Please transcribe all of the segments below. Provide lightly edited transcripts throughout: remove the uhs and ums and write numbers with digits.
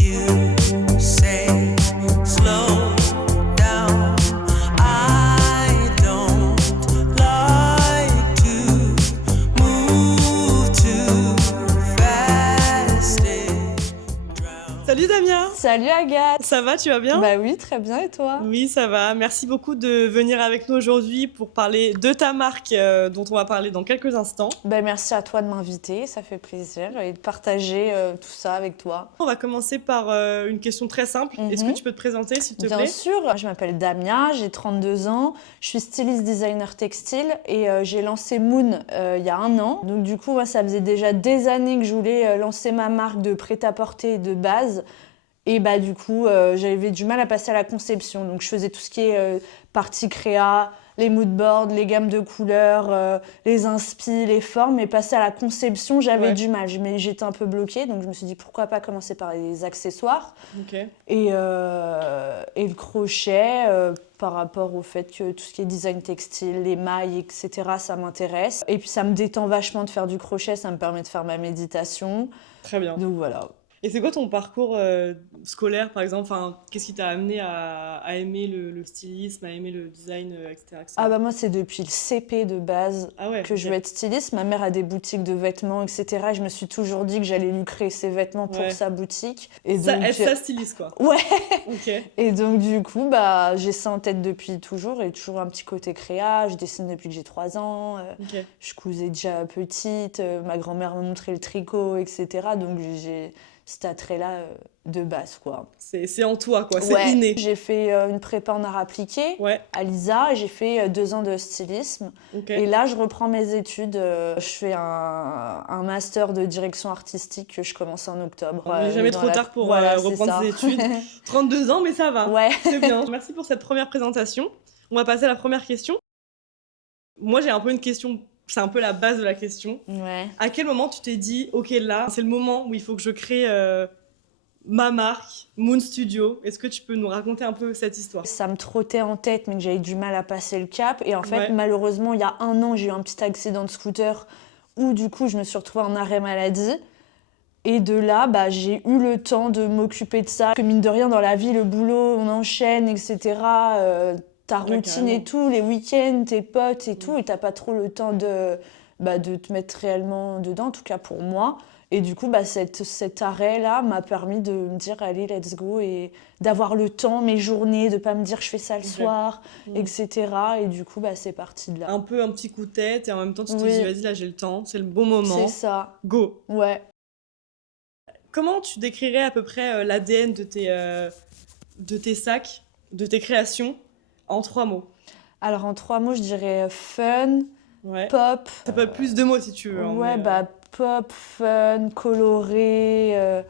You say slow down. I don't like to move too fast. It drowns. Salut Damien, Salut Agathe. ça va, tu vas bien? Bah oui, très bien, et toi? Oui, ça va. Merci beaucoup de venir avec nous aujourd'hui pour parler de ta marque dont on va parler dans quelques instants. Bah merci à toi de m'inviter, ça fait plaisir, et de partager tout ça avec toi. On va commencer par une question très simple. Est-ce que tu peux te présenter, s'il te Bien plaît? sûr, je m'appelle Damia, j'ai 32 ans, je suis styliste designer textile et j'ai lancé Moon il y a 1 an. Donc du coup, moi, ça faisait déjà des années que je voulais lancer ma marque de prêt-à-porter de base. Et bah du coup, j'avais du mal à passer à la conception. Donc je faisais tout ce qui est partie créa, les moodboards, les gammes de couleurs, les inspi, les formes. Et passer à la conception, j'avais Ouais. du mal. Mais j'étais un peu bloquée, donc je me suis dit pourquoi pas commencer par les accessoires. Ok. Et le crochet, par rapport au fait que tout ce qui est design textile, les mailles, etc., ça m'intéresse. Et puis ça me détend vachement de faire du crochet, ça me permet de faire ma méditation. Très bien. Donc voilà. Et c'est quoi ton parcours scolaire, par exemple? Enfin, qu'est-ce qui t'a amené à aimer le stylisme, à aimer le design, etc., etc. Ah bah moi c'est depuis le CP de base Ah ouais, que je ok. veux être styliste. Ma mère a des boutiques de vêtements, etc. Et je me suis toujours dit que j'allais lui créer ses vêtements pour Ouais. sa boutique. Et Ça, donc, être sa styliste, quoi. ouais. Ok. Et donc du coup bah j'ai ça en tête depuis toujours et toujours un petit côté créa. Je dessine depuis que j'ai 3 ans. Ok. Je cousais déjà petite. Ma grand-mère m'a montré le tricot, etc. Donc j'ai cet attrait-là de base quoi. C'est en toi, quoi. C'est Ouais, inné. j'ai fait une prépa en art appliqué Ouais. à l'ISA et j'ai fait 2 ans de stylisme. Ok. Et là, je reprends mes études. Je fais un master de direction artistique que je commence en octobre. Il n'est jamais dans trop la- tard pour Voilà, c'est reprendre ça. ses études. 32 ans, mais ça va. Ouais. C'est bien. Merci pour cette première présentation. On va passer à la première question. Moi, j'ai un peu une question, c'est un peu la base de la question. Ouais. À quel moment tu t'es dit, ok, là, c'est le moment où il faut que je crée ma marque, Moon Studio? Est-ce que tu peux nous raconter un peu cette histoire? Ça me trottait en tête, mais que j'avais du mal à passer le cap. Et en fait, Ouais. malheureusement, il y a 1 an, j'ai eu un petit accident de scooter où du coup, je me suis retrouvée en arrêt maladie. Et de là, bah, j'ai eu le temps de m'occuper de ça. Que mine de rien, dans la vie, le boulot, on enchaîne, etc. Ta Ouais, routine carrément. et tout, les week-ends, tes potes et tout, et t'as pas trop le temps de te mettre réellement dedans, en tout cas pour moi. Et du coup, bah, cet arrêt-là m'a permis de me dire, allez, let's go, et d'avoir le temps, mes journées, de pas me dire, je fais ça le Ok. soir, Mm. etc. Et du coup, bah, c'est parti de là. Un peu un petit coup de tête et en même temps, tu te Oui. dis, vas-y, là, j'ai le temps, c'est le bon C'est moment. ça, Go. ouais. Comment tu décrirais à peu près l'ADN de tes sacs, de tes créations, en 3 mots? Alors, en 3 mots, je dirais fun, Ouais. pop. Ça peut être plus de mots si tu veux. Hein, Ouais, mais, bah pop, fun, coloré,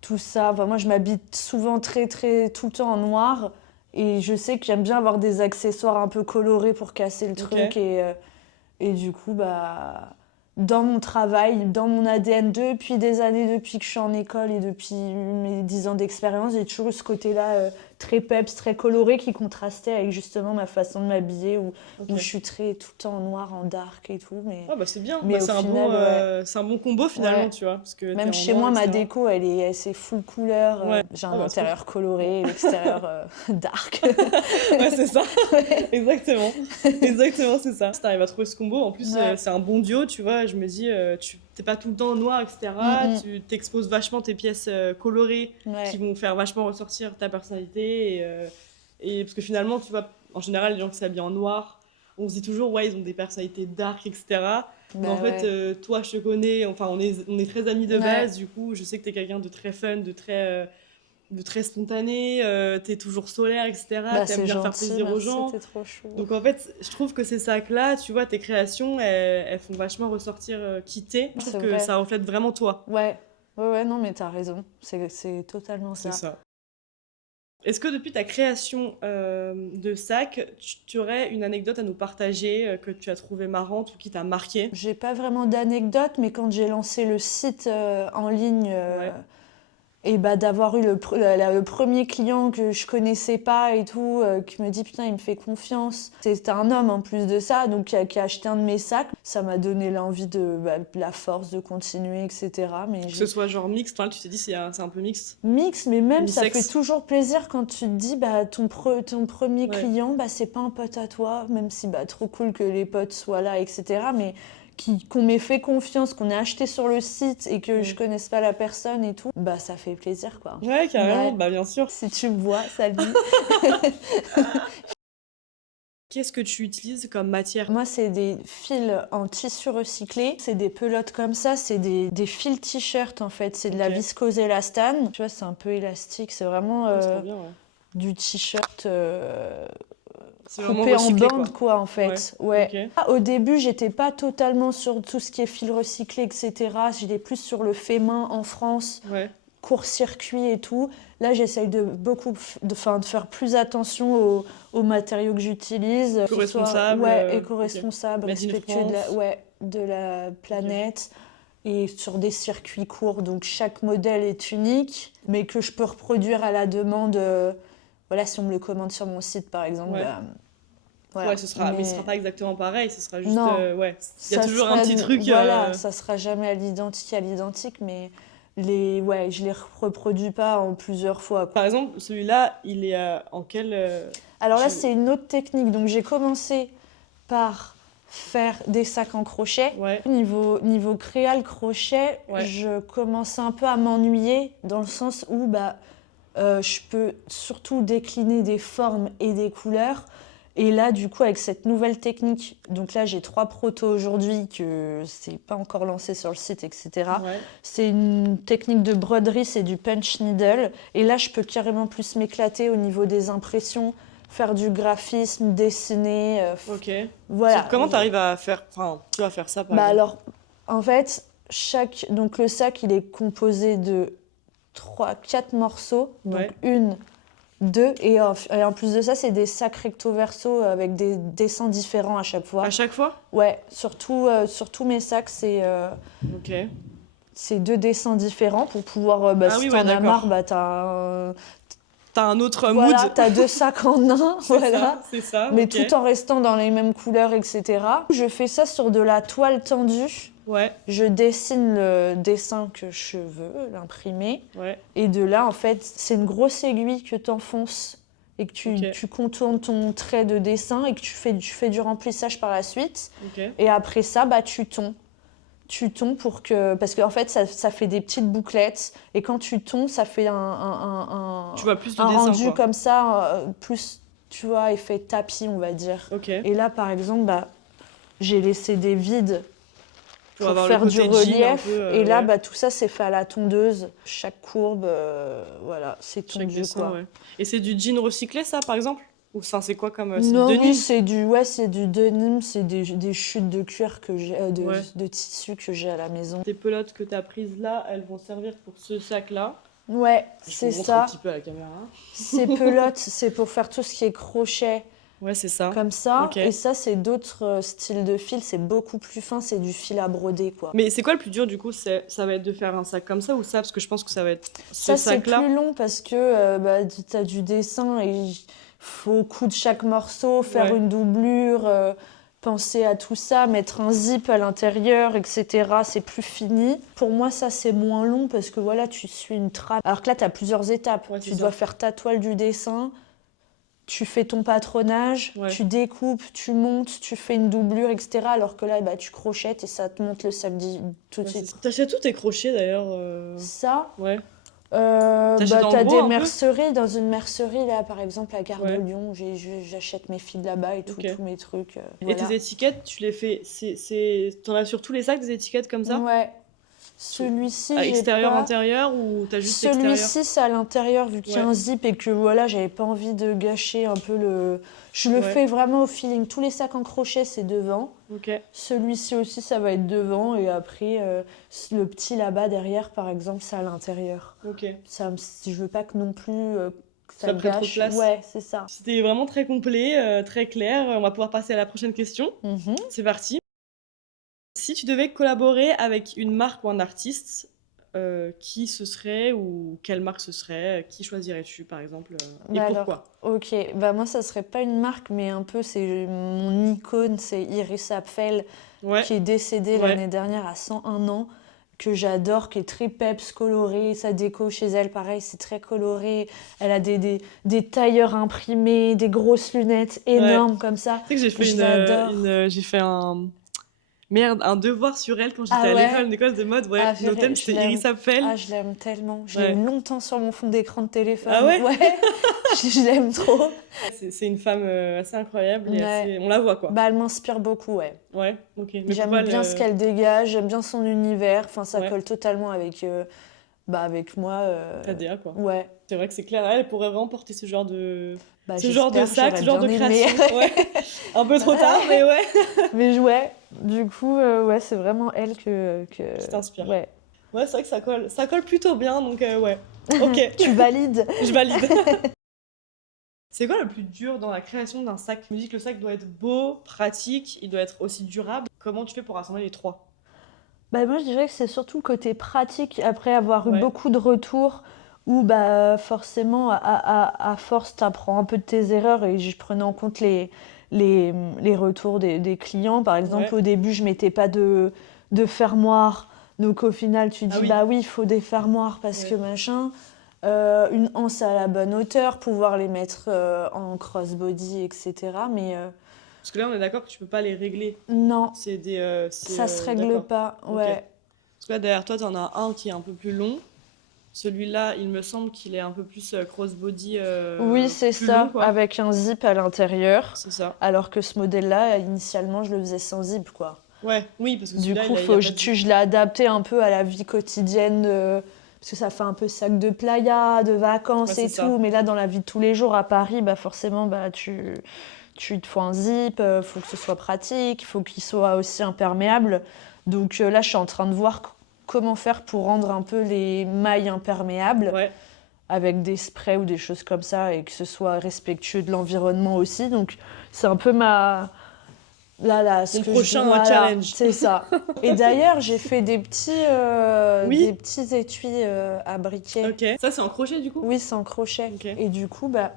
tout ça. Enfin, moi, je m'habille souvent tout le temps en noir. Et je sais que j'aime bien avoir des accessoires un peu colorés pour casser le truc. Et du coup, bah, dans mon travail, dans mon ADN, depuis des années, depuis que je suis en école et depuis mes 10 ans d'expérience, j'ai toujours eu ce côté-là très peps, très coloré qui contrastait avec justement ma façon de m'habiller où ok. je suis très tout le temps en noir, en dark et tout. Ah bah c'est bien, Mais bah, au final, c'est un bon combo finalement, Ouais. tu vois, parce que t'es Même en chez noir, moi, ma etc. déco, elle est assez full couleur. Ouais. J'ai Ah un bah, intérieur coloré, l'extérieur dark. Ouais, c'est ça, Ouais. exactement. Exactement, c'est ça. Si t'arrives à trouver ce combo, en plus, Ouais. c'est un bon duo, tu vois. Je me dis, tu t'es pas tout le temps noir, etc. Mm. Tu t'exposes vachement tes pièces colorées Ouais. qui vont faire vachement ressortir ta personnalité. Et parce que finalement, tu vois, en général, les gens qui s'habillent en noir, on se dit toujours, ouais, ils ont des personnalités dark, etc. Mais Bah en fait, ouais. toi, je te connais, enfin, on est très amis de Ouais. base, du coup, je sais que t'es quelqu'un de très fun, de très spontané, t'es toujours solaire, etc. Bah T'aimes c'est bien faire gentil, plaisir aux merci, gens. t'es trop chou. Donc en fait, je trouve que ces sacs-là, tu vois, tes créations, elles font vachement ressortir qui t'es. Je trouve C'est que vrai. ça reflète vraiment toi. Ouais. Ouais, non, mais t'as raison. C'est totalement C'est ça. ça. Est-ce que depuis ta création de sac, tu aurais une anecdote à nous partager que tu as trouvé marrante ou qui t'a marqué? J'ai pas vraiment d'anecdote, mais quand j'ai lancé le site en ligne Ouais. Et bah, d'avoir eu le premier client que je connaissais pas et tout, qui me dit putain, il me fait confiance. C'était un homme en plus de ça, donc qui a acheté un de mes sacs. Ça m'a donné l'envie la force de continuer, etc. Mais Que ce soit genre mixte, tu t'es dit c'est un peu mixte. mix, mais même ça Unisexe. fait toujours plaisir quand tu te dis bah ton premier Ouais. client, bah c'est pas un pote à toi, même si bah trop cool que les potes soient là, etc. Mais qu'on m'ait fait confiance, qu'on ait acheté sur le site et que je connaisse pas la personne et tout, bah ça fait plaisir quoi. Ouais, carrément, Ouais. bah bien sûr. Si tu me vois, salut. Qu'est-ce que tu utilises comme matière? Moi, c'est des fils en tissu recyclé. C'est des pelotes comme ça. C'est des fils t-shirt, en fait. C'est de la Ok. viscose élastane. Tu vois, c'est un peu élastique. C'est vraiment Trop bien, ouais. du t-shirt C'est vraiment coupé en recyclé, bande, quoi, en fait. Ouais. Ok. Au début, j'étais pas totalement sur tout ce qui est fil recyclé, etc. J'étais plus sur le fait main en France, Ouais. court-circuit et tout. Là, j'essaye de faire plus attention aux matériaux que j'utilise. Que ce soit, Éco-responsable, ouais, éco-responsable, Made in respectueux France. de la planète. Et sur des circuits courts, donc chaque modèle est unique, mais que je peux reproduire à la demande. Voilà, si on me le commande sur mon site, par exemple. Ouais. Bah, voilà. Ouais, mais ce sera pas exactement pareil, ce sera juste. Non. Ouais. Il y a Ça toujours un sera- petit truc. Voilà, ça sera jamais à l'identique, mais je les reproduis pas en plusieurs fois, quoi. Par exemple, celui-là, il est en quel. Alors là, je- c'est une autre technique. Donc j'ai commencé par faire des sacs en crochet. Ouais. Niveau créal crochet, Ouais. je commençais un peu à m'ennuyer dans le sens où je peux surtout décliner des formes et des couleurs. Et là, du coup, avec cette nouvelle technique, donc là, j'ai 3 protos aujourd'hui que c'est pas encore lancé sur le site, etc. Ouais. C'est une technique de broderie, c'est du punch needle. Et là, je peux carrément plus m'éclater au niveau des impressions, faire du graphisme, dessiner. Ok. Voilà. Comment t'arrives à faire. Enfin, tu vas faire ça par Bah exemple. alors, en fait, donc le sac, il est composé de 4 morceaux. Donc Ouais. 1, 2. Et en plus de ça, c'est des sacs recto verso avec des dessins différents à chaque fois. À chaque fois? Ouais, sur tous mes sacs, Ok. c'est 2 dessins différents pour pouvoir, Ah si oui, t'en ouais, as d'accord. marre, t'as T'as un autre voilà, mood. t'as 2 sacs en un, C'est voilà. ça, c'est ça. Mais ok. tout en restant dans les mêmes couleurs, etc. Je fais ça sur de la toile tendue. Ouais, Je dessine le dessin que je veux, l'imprimer. ouais. Et de là, en fait, c'est une grosse aiguille que t'enfonces et que Ok. tu contournes ton trait de dessin et que tu fais du remplissage par la suite. Ok. Et après ça, tu tonds. Tu tonds parce qu'en fait, ça fait des petites bouclettes. Et quand tu tonds, ça fait Tu vois plus de un dessin, rendu quoi. comme ça, plus, tu vois, effet tapis, on va dire. Ok. Et là, par exemple, j'ai laissé des vides pour avoir faire le du côté jean un relief. peu, Et là, ouais. tout ça, c'est fait à la tondeuse. Chaque courbe, voilà, c'est Chaque tondu, dessin, quoi. ouais. Et c'est du jean recyclé, ça, par exemple? Ou ça, c'est quoi comme. C'est Non, du oui, denim? c'est du denim, c'est des chutes de cuir que j'ai, Ouais. de tissu que j'ai à la maison. Tes pelotes que t'as prises là, elles vont servir pour ce sac-là. Ouais, Je c'est vous montre un ça. petit peu à la caméra. Ces pelotes, c'est pour faire tout ce qui est crochet, Ouais, c'est ça. comme ça. Ok. Et ça, c'est d'autres styles de fil, c'est beaucoup plus fin, c'est du fil à broder, quoi. Mais c'est quoi le plus dur, du coup? Ça va être de faire un sac comme ça ou ça? Parce que je pense que ça va être ce Ça, c'est sac-là. plus long parce que tu as du dessin et il faut coudre chaque morceau, faire Ouais. une doublure, penser à tout ça, mettre un zip à l'intérieur, etc. C'est plus fini. Pour moi, ça, c'est moins long parce que voilà, tu suis une trappe. Alors que là, tu as plusieurs étapes. Ouais, Tu c'est dois ça. faire ta toile du dessin, tu fais ton patronage, Ouais. tu découpes, tu montes, tu fais une doublure, etc. Alors que là, tu crochettes et ça te monte le sac tout de Ouais, c'est suite. ça. T'achètes tous tes crochets, d'ailleurs. Ça, Ouais. T'achètes en t'as gros, des un peu merceries, dans une mercerie là par exemple à Gare Ouais. de Lyon, j'achète mes fils là-bas et tout, Ok. tous mes trucs. Et Voilà. tes étiquettes, tu les fais. T'en as sur tous les sacs des étiquettes comme ça? Ouais. Celui-ci, À j'ai extérieur, pas. intérieur ou t'as juste extérieur? Celui-ci, c'est à l'intérieur vu qu'il y a Ouais. un zip et que voilà, j'avais pas envie de gâcher un peu le. Je le Ouais. fais vraiment au feeling. Tous les sacs en crochet, c'est devant. Ok. Celui-ci aussi, ça va être devant et après le petit là-bas derrière, par exemple, c'est à l'intérieur. Ok. Je veux pas que non plus que ça Ça prenne trop de gâche. place. Ouais, c'est ça. C'était vraiment très complet, très clair. On va pouvoir passer à la prochaine question. C'est parti. Si tu devais collaborer avec une marque ou un artiste, qui ce serait ou quelle marque ce serait, qui choisirais-tu par exemple, et Bah pourquoi? alors, ok, bah moi ça serait pas une marque, mais un peu c'est mon icône, c'est Iris Apfel, Ouais, qui est décédée ouais, l'année dernière à 101 ans, que j'adore, qui est très peps, colorée. Sa déco chez elle, pareil, c'est très coloré. Elle a des tailleurs imprimés, des grosses lunettes ouais. énormes comme ça. Tu sais que j'ai fait Je l'adore. j'ai fait un devoir sur elle quand j'étais Ah à l'école, ouais? une école de mode, ouais. Ah, Nos purée, thèmes, c'était Iris Apfel. je l'aime tellement. Je l'ai eu Ouais. longtemps sur mon fond d'écran de Ah téléphone. ouais? Ouais, je l'aime trop. C'est une femme assez incroyable et Ouais. assez... On la voit, quoi. Bah, elle m'inspire beaucoup, ouais. Ouais, ok. Mais J'aime pourquoi bien ce le... qu'elle dégage, j'aime bien son univers. Enfin, ça Ouais, colle totalement avec, bah, avec moi. ta DA, quoi. Ouais, C'est vrai que c'est clair, elle pourrait vraiment porter bah, ce genre de j'espère, sac, j'aurais ce genre de bien aimé. création. Ouais. Un peu trop tard, mais ouais. Mais ouais, du coup, ouais, c'est vraiment elle Qui t'inspire. Ouais. Ouais, c'est vrai que ça colle plutôt bien, donc ouais. Ok, Tu valides? je valide. C'est quoi le plus dur dans la création d'un sac? Je me dis que le sac doit être beau, pratique, il doit être aussi durable. Comment tu fais pour rassembler les trois? Bah, moi, je dirais que c'est surtout le côté pratique, après avoir eu Ouais, beaucoup de retours, où bah, forcément, à force, tu apprends un peu de tes erreurs, et je prenais en compte les retours des clients. Par exemple, ouais. au début, je mettais pas de fermoir, donc au final, tu Ah dis, oui, bah oui, il faut des fermoirs parce que ouais. machin. Une anse à la bonne hauteur, pouvoir les mettre en crossbody, etc. Mais Parce que là, on est d'accord que tu peux pas les régler. non, C'est des... ça se règle D'accord, pas, ok. ouais. Parce que là, derrière toi, t'en as un qui est un peu plus long. Celui-là, il me semble qu'il est un peu plus crossbody, Oui, c'est plus long, ça, quoi. avec un zip à l'intérieur. C'est ça. Alors que ce modèle-là, initialement, je le faisais sans zip, quoi. Ouais, oui, parce que Du celui-là, coup, il a pas de zip. je l'ai adapté un peu à la vie quotidienne, parce que ça fait un peu sac de playa, de Ouais, vacances c'est et ça. tout. Mais là, dans la vie de tous les jours à Paris, bah forcément, bah tu te faut un zip, faut que ce soit pratique, il faut qu'il soit aussi imperméable. Donc là, je suis en train de voir comment faire pour rendre un peu les mailles imperméables Ouais. avec des sprays ou des choses comme ça et que ce soit respectueux de l'environnement aussi. Donc c'est un peu ma... Là, ce Mon que prochain voilà, challenge. c'est ça. Et d'ailleurs, j'ai fait des Oui, petits étuis à briquet. ok. Ça, c'est en crochet, du coup? Oui, sans crochet. Ok. Et du coup, bah,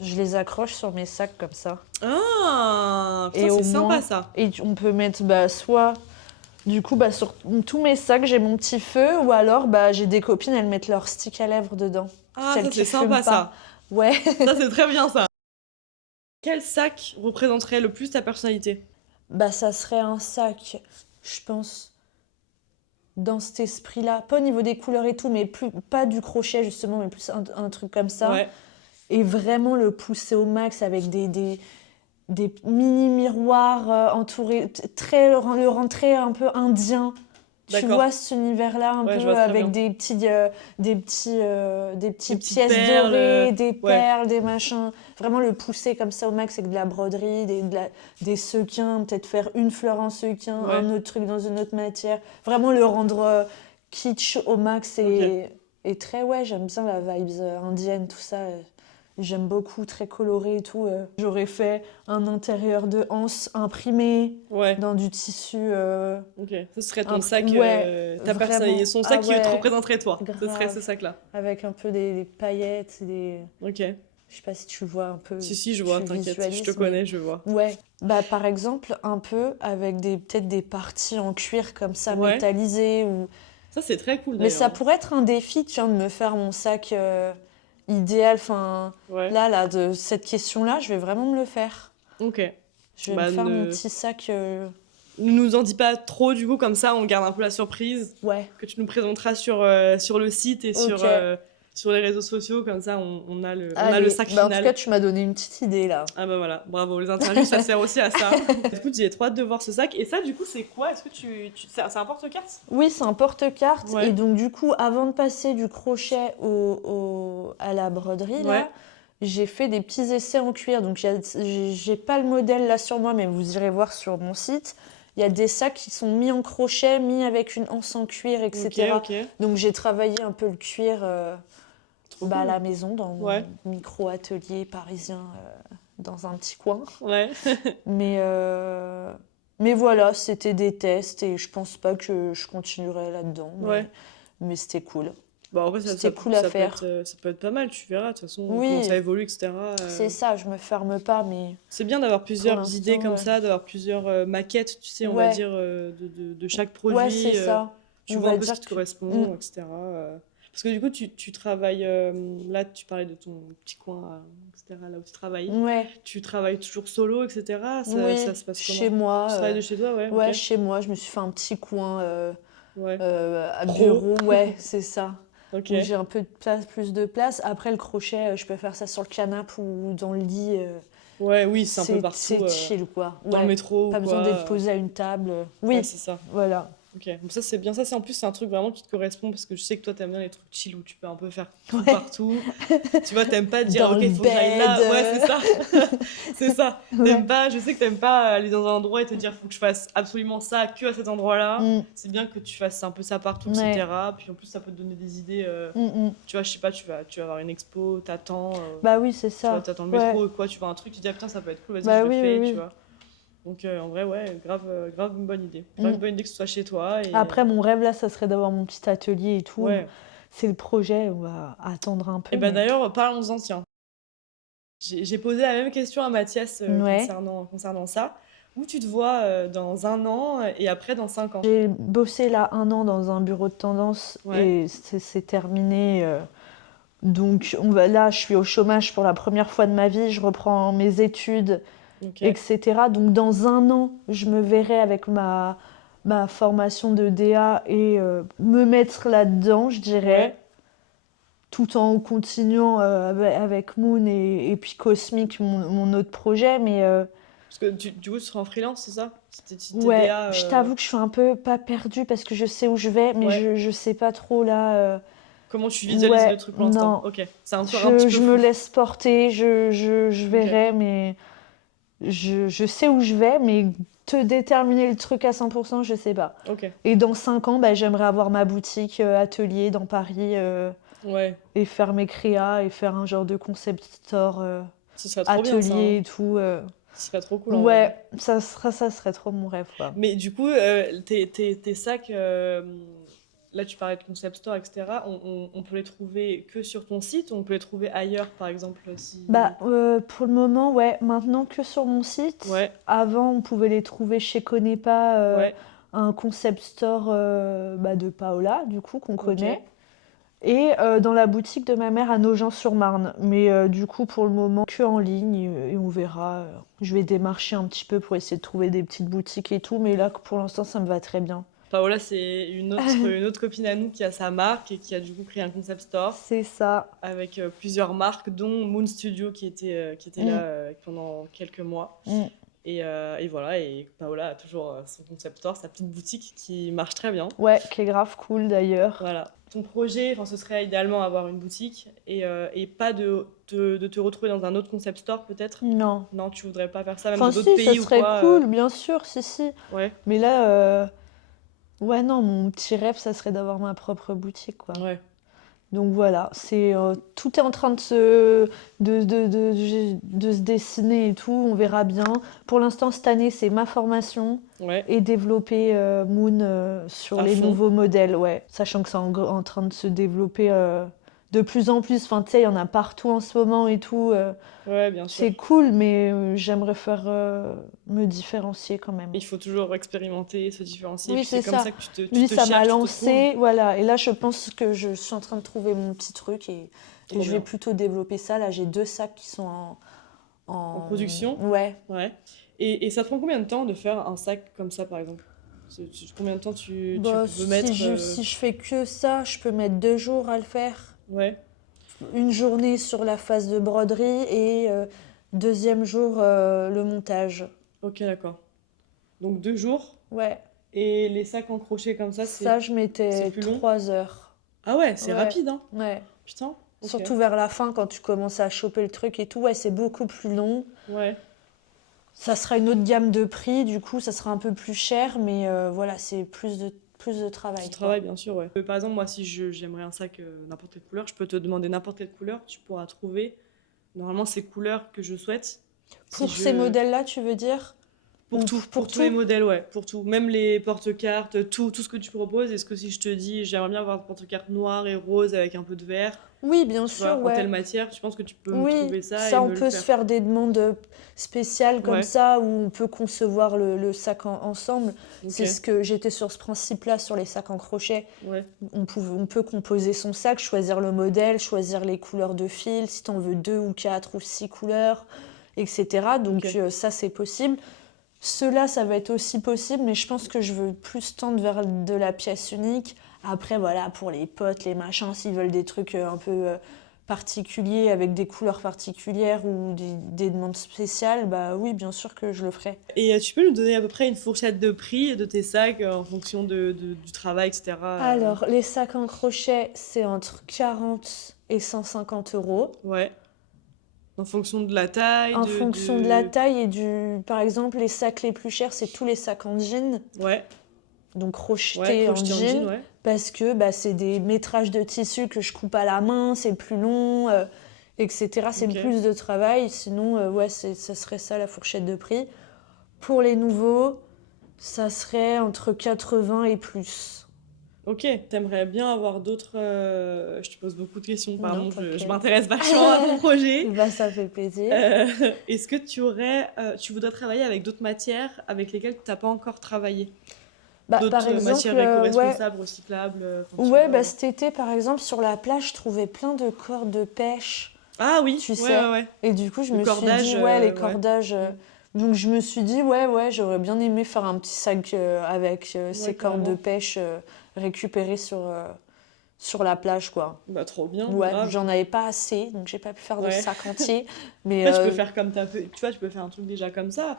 je les accroche sur mes sacs comme ça. Ah, putain, Et au c'est sympa, moins, ça. on peut mettre bah, soit, du coup, bah, sur tous mes sacs, j'ai mon petit feu, ou alors bah, j'ai des copines, elles mettent leur stick à lèvres dedans. Ah, Celles ça, qui c'est fument sympa, pas. ça. Ouais. Ça, c'est très bien, ça. Quel sac représenterait le plus ta personnalité? Bah, ça serait un sac, je pense, dans cet esprit-là. Pas au niveau des couleurs et tout, mais plus, pas du crochet, justement, mais plus un truc comme ça. Ouais, Et vraiment le pousser au max avec des mini miroirs entourés, le rentrer un peu indien. Tu d'accord. vois cet univers-là un Ouais, je peu vois très avec bien. des Des petites petites pièces perles. dorées, des Ouais, perles, des machins. Vraiment le pousser comme ça au max avec de la broderie, des sequins, peut-être faire une fleur en sequin, ouais, un autre truc dans une autre matière. Vraiment le rendre kitsch au max ok. et très, ouais, j'aime bien la vibes indienne, tout ça. J'aime beaucoup, très coloré et tout. J'aurais fait un intérieur de anse imprimé Ouais, dans du tissu. ok. Ce serait ton sac, Ouais, ta personnalité, vraiment. son Ah sac qui te ouais, représenterait toi. Ce serait ce grave. sac-là. Avec un peu des paillettes, Ok. je sais pas si tu vois un peu, Si, je vois, tu t'inquiète, je te visualises, mais connais, je vois. ouais. Bah, par exemple, un peu avec peut-être des parties en cuir comme ça, Ouais, métallisées. ça c'est très cool Mais d'ailleurs, ça hein. pourrait être un défi, tu vois, de me faire mon sac idéal. Enfin, Ouais, là, de cette question-là, je vais vraiment me le faire. ok. Je vais me Bah, faire mon petit sac. ne nous en dis pas trop du coup, comme ça on garde un peu la surprise Ouais, que tu nous présenteras sur le site et ok. sur les réseaux sociaux, comme ça on a le Allez, sac bah en tout cas, final. tu m'as donné une petite idée là. Ah bah voilà, bravo, les interviews ça sert aussi à ça. Écoute, j'ai trop hâte de voir ce sac. Et ça du coup c'est quoi? Est-ce que c'est un porte-carte? Oui, c'est un porte-carte. Ouais, Et donc, du coup, avant de passer du crochet à la broderie, ouais, là, j'ai fait des petits essais en cuir. Donc, j'ai pas le modèle là sur moi, mais vous irez voir sur mon site. Il y a des sacs qui sont mis en crochet, mis avec une anse en cuir, ok, etc. ok, Donc, j'ai travaillé un peu le cuir trop bah, à cool. la maison, dans Ouais, mon micro-atelier parisien, dans un petit coin. ouais, Mais, mais voilà, c'était des tests et je pense pas que je continuerai là-dedans. ouais. mais c'était cool. Bah, en vrai, C'était cool à faire. Ça peut être pas mal, tu verras, de toute façon, Oui. comment ça évolue, etc. C'est ça, je me ferme pas, mais C'est bien d'avoir plusieurs l'instant, idées comme ouais. ça, d'avoir plusieurs maquettes, tu sais, on va Ouais. dire, de chaque ouais, produit. c'est ça. Tu On vois va un peu ce dire qui te que- correspond, Mm. etc. Parce que du coup, tu travailles. Là, tu parlais de ton petit coin, etc., là où tu travailles. Ouais, Tu travailles toujours solo, etc. oui, Ça se passe chez comment? moi. Tu travailles de chez toi, ouais, Ouais, ok. chez moi, je me suis fait un petit coin Ouais. à Pro. bureau. Ouais, c'est ça. Ok. Où j'ai un peu de place, plus de place. Après, le crochet, je peux faire ça sur le canapé ou dans le lit. Ouais, oui, c'est un peu partout. C'est chill, quoi. Dans le Ouais. métro ou Pas besoin quoi. d'être posé à une table. Ouais, Oui, c'est ça. voilà. Ok, donc ça c'est bien, ça c'est en plus c'est un truc vraiment qui te correspond parce que je sais que toi t'aimes bien les trucs chill où tu peux un peu faire tout Ouais. partout. Tu vois, t'aimes pas dire Dans ok, le il faut que j'aille là. bed. Ouais, c'est ça. C'est ça. Ouais. Je sais que t'aimes pas aller dans un endroit et te dire faut que je fasse absolument ça que à cet endroit-là. Mm. C'est bien que tu fasses un peu ça partout, Ouais. etc. Puis en plus ça peut te donner des idées. Mm, mm. Tu vois, je sais pas, tu vas avoir une expo, t'attends. Bah oui, c'est Tu vois, ça. t'attends le Ouais. métro ou quoi, tu vois un truc, tu te dis ah, putain ça peut être cool, vas-y Bah je le oui, fais, oui, tu oui. vois. Donc en vrai ouais, grave une bonne idée. Grave une Mm. bonne idée que ce soit chez toi et Après, mon rêve, là, ça serait d'avoir mon petit atelier et tout. ouais. C'est le projet, on va attendre un peu. Et ben mais- d'ailleurs, parlons-en, tiens. J'ai posé la même question à Mathias Ouais. concernant ça. Où tu te vois dans 1 an et après dans 5 ans? J'ai bossé là 1 an dans un bureau de tendance Ouais. et c'est terminé. Donc là, je suis au chômage pour la première fois de ma vie, je reprends mes études, Ok. etc. Donc dans 1 an, je me verrai avec ma formation de DA et me mettre là-dedans, je dirais, Ouais. tout en continuant avec Moon et puis Cosmic, mon autre projet. Mais Parce que du coup, tu seras en freelance, c'est ça? Si t'es ouais, DA, je t'avoue que je suis un peu pas perdue parce que je sais où je vais, mais ouais. je sais pas trop là. Comment tu visualises le Ouais, truc pour l'instant? non. Ok. C'est encore un petit peu Je me flou. laisse porter, je Ok. verrai, mais je sais où je vais, mais te déterminer le truc à 100%, je sais pas. Ok. Et dans 5 ans, bah, j'aimerais avoir ma boutique atelier dans Paris Ouais. et faire mes créas et faire un genre de concept store Ce serait trop bien ça, hein. atelier et tout. Ce serait trop cool en vrai. Ouais, ça serait trop mon rêve, quoi. Mais du coup, tes sacs, là tu parlais de concept store, etc. On peut les trouver que sur ton site ou on peut les trouver ailleurs, par exemple, si... Bah, pour le moment, ouais, maintenant que sur mon site. Ouais, Avant, on pouvait les trouver chez Connais-pas, ouais, un concept store bah, de Paola, du coup, qu'on ok. connaît. Et dans la boutique de ma mère à Nogent-sur-Marne. Mais du coup, pour le moment, que en ligne et on verra. Je vais démarcher un petit peu pour essayer de trouver des petites boutiques et tout. Mais là, pour l'instant, ça me va très bien. Paola, c'est une autre copine à nous qui a sa marque et qui a du coup créé un concept store C'est ça. avec plusieurs marques, dont Moon Studio qui était là Mm, pendant quelques mois. mm. Et voilà, et Paola a toujours son concept store, sa petite boutique qui marche très bien. Ouais, qui est grave cool d'ailleurs. Voilà. Ton projet, enfin, ce serait idéalement avoir une boutique et pas de te retrouver dans un autre concept store peut-être? Non. Non, tu voudrais pas faire ça, même Enfin, dans d'autres si, ça pays ou serait quoi? cool, bien sûr, si, si. Ouais, Mais là, ouais, non, mon petit rêve, ça serait d'avoir ma propre boutique, quoi. ouais, Donc voilà, tout est en train de se dessiner et tout, on verra bien. Pour l'instant, cette année, c'est ma formation ouais, et développer Moon sur à les fond. nouveaux modèles, ouais. Sachant que c'est en train de se développer de plus en plus. Enfin, tu sais, il y en a partout en ce moment et tout. Ouais, bien sûr. C'est cool, mais j'aimerais faire me différencier quand même. Il faut toujours expérimenter, se différencier, et Oui, puis c'est c'est comme ça. ça que tu Lui, te ça m'a cherches, tu te trouves. lancé, voilà. Et là, je pense que je suis en train de trouver mon petit truc et Trop je vais bien. plutôt développer ça. Là, j'ai 2 sacs qui sont En production? Ouais. Ouais. Et ça te prend combien de temps de faire un sac comme ça, par exemple? Combien de temps tu Bah, peux mettre si je fais que ça, je peux mettre 2 jours à le faire. Ouais, Une journée sur la phase de broderie et deuxième jour le montage. ok, d'accord. Donc 2 jours, Ouais. et les sacs en crochet comme ça, Ça, je c'est mettais plus long? 3 heures. Ah ouais, c'est Ouais. rapide, hein? Ouais. Putain, ok. Surtout vers la fin, quand tu commences à choper le truc et tout, ouais, c'est beaucoup plus long. Ouais, Ça sera une autre gamme de prix, du coup, ça sera un peu plus cher, mais voilà, c'est plus de travail, tu quoi. travailles, bien sûr, ouais. Par exemple, moi, si j'aimerais un sac n'importe quelle couleur, je peux te demander n'importe quelle couleur, tu pourras trouver normalement ces couleurs que je souhaite. Si Pour ces modèles-là, tu veux dire? Pour tout, pour tous les modèles, ouais, pour tout. Même les porte-cartes, tout ce que tu proposes. Est-ce que si je te dis, j'aimerais bien avoir un porte-cartes noir et rose avec un peu de vert, Oui, bien tu sûr, vois, en telle ouais. matière, tu penses que tu peux me Oui, trouver ça et ça, on me le peut se faire des demandes spéciales comme Ouais, ça, où on peut concevoir le sac ensemble. ok, C'est ce que j'étais sur ce principe-là, sur les sacs en crochet. ouais, On peut composer son sac, choisir le modèle, choisir les couleurs de fil, si t'en veux 2 ou 4 ou 6 couleurs, etc. Donc ok. ça, c'est possible. Cela, ça va être aussi possible, mais je pense que je veux plus tendre vers de la pièce unique. Après, voilà, pour les potes, les machins, s'ils veulent des trucs un peu particuliers, avec des couleurs particulières ou des demandes spéciales, bah oui, bien sûr que je le ferai. Et tu peux nous donner à peu près une fourchette de prix de tes sacs en fonction du travail, etc. Alors, les sacs en crochet, c'est entre 40 et 150 euros. Ouais. En fonction de la taille, En fonction de la taille et du... Par exemple, les sacs les plus chers, c'est tous les sacs en jean, Ouais, donc ouais, crochetés en crocheté en jean, jean, ouais. parce que bah, c'est des métrages de tissu que je coupe à la main, c'est plus long, etc. C'est Ok. plus de travail, sinon, ouais, ça serait ça la fourchette de prix. Pour les nouveaux, ça serait entre 80 et plus. Ok, t'aimerais bien avoir d'autres... Je te pose beaucoup de questions, Non, pardon, je t'inquiète. m'intéresse vachement à ton projet. Bah, ça fait plaisir. Est-ce que tu voudrais travailler avec d'autres matières avec lesquelles tu n'as pas encore travaillé? Bah, par D'autres exemple, matières éco-responsables, recyclables, enfin, tu ouais, vois. bah, cet été, par exemple, sur la plage, je trouvais plein de cordes de pêche, Ah oui, tu ouais, sais. ouais, ouais. Et du coup, je Le me suis cordage, dit, ouais, les ouais. cordages. Donc, je me suis dit, ouais, j'aurais bien aimé faire un petit sac avec ces cordes de carrément. pêche récupérées sur la plage, quoi. Bah trop bien, Ouais, grave. j'en avais pas assez, donc j'ai pas pu faire de Ouais. sac entier. Mais Après, tu peux faire comme t'as fait. Tu vois, tu peux faire un truc déjà comme ça.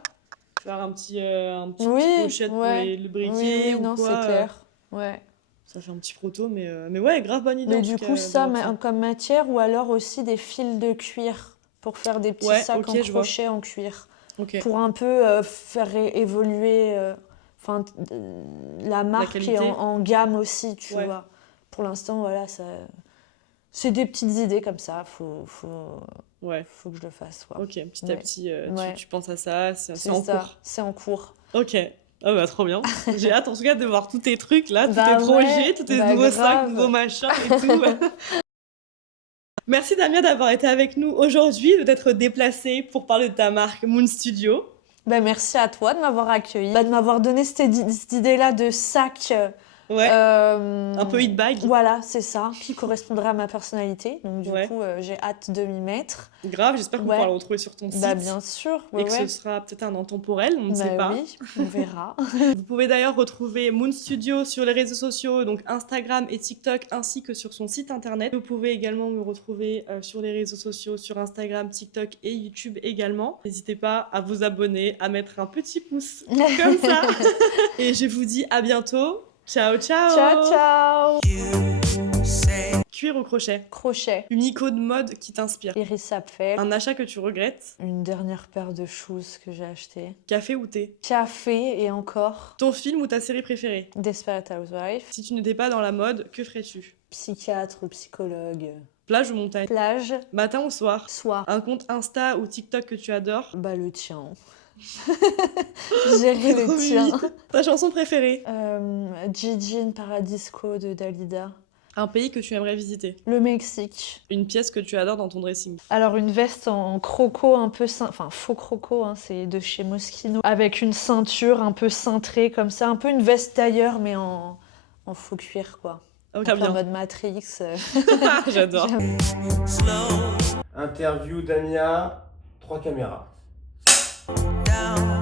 Faire un petit oui, petite pochette pour ouais. le Oui, briquet ou non, c'est quoi. clair. Ouais. Ça fait un petit proto, mais ouais, grave bonne idée Mais en du tout coup, cas ça, d'avoir ça. comme matière, ou alors aussi des fils de cuir pour faire des petits Ouais, sacs en ok, je vois. crochet en cuir. Ok. Pour un peu faire évoluer enfin, la La marque est qualité? en gamme aussi, tu Ouais. vois. Pour l'instant, voilà, c'est des petites idées comme ça. Ouais. Faut que je le fasse, quoi. Ok, petit à Ouais. petit, Ouais. tu penses à ça, c'est C'est en ça, cours. c'est en cours. Ok. Ah bah trop bien. J'ai hâte en tout cas de voir tous tes trucs là, tous tes Bah projets, ouais, tous tes bah nouveaux sacs, grave. nouveaux machins et tout. Merci Damien d'avoir été avec nous aujourd'hui, de t'être déplacée pour parler de ta marque Moon Studio. Bah, merci à toi de m'avoir accueilli, de m'avoir donné cette idée-là de sac. Ouais, un peu hit bag. Voilà, c'est ça, qui correspondrait à ma personnalité. Donc du Ouais. coup, j'ai hâte de m'y mettre. Grave, j'espère qu'on Ouais. pourra le retrouver sur ton site. Bah bien sûr, Et ouais, que ce sera peut-être un intemporel, on ne sait Bah pas. oui, on verra. Vous pouvez d'ailleurs retrouver Moon Studio sur les réseaux sociaux, donc Instagram et TikTok, ainsi que sur son site internet. Vous pouvez également me retrouver sur les réseaux sociaux, sur Instagram, TikTok et YouTube également. N'hésitez pas à vous abonner, à mettre un petit pouce comme ça. Et je vous dis à bientôt. Ciao, ciao. Ciao, ciao. You say Cuir au crochet. Crochet. Une icône mode qui t'inspire. Iris Apfel. Un achat que tu regrettes. Une dernière paire de shoes que j'ai acheté. Café ou thé. Café et encore. Ton film ou ta série préférée. Desperate Housewives. Si tu n'étais pas dans la mode, que ferais-tu? Psychiatre ou psychologue. Plage ou montagne. Plage. Matin ou soir. Soir. Un compte Insta ou TikTok que tu adores. Bah le tien. Gérer Trop le tien. vite. Ta chanson préférée. Gigi in Paradisco de Dalida. Un pays que tu aimerais visiter. Le Mexique. Une pièce que tu adores dans ton dressing. Alors une veste en croco un peu enfin faux croco, hein, c'est de chez Moschino, avec une ceinture un peu cintrée comme ça, un peu une veste d'ailleurs mais en faux cuir quoi. Oh, Un très peu en bien. mode Matrix. J'adore. slow Interview d'Amia, 3 caméras. down.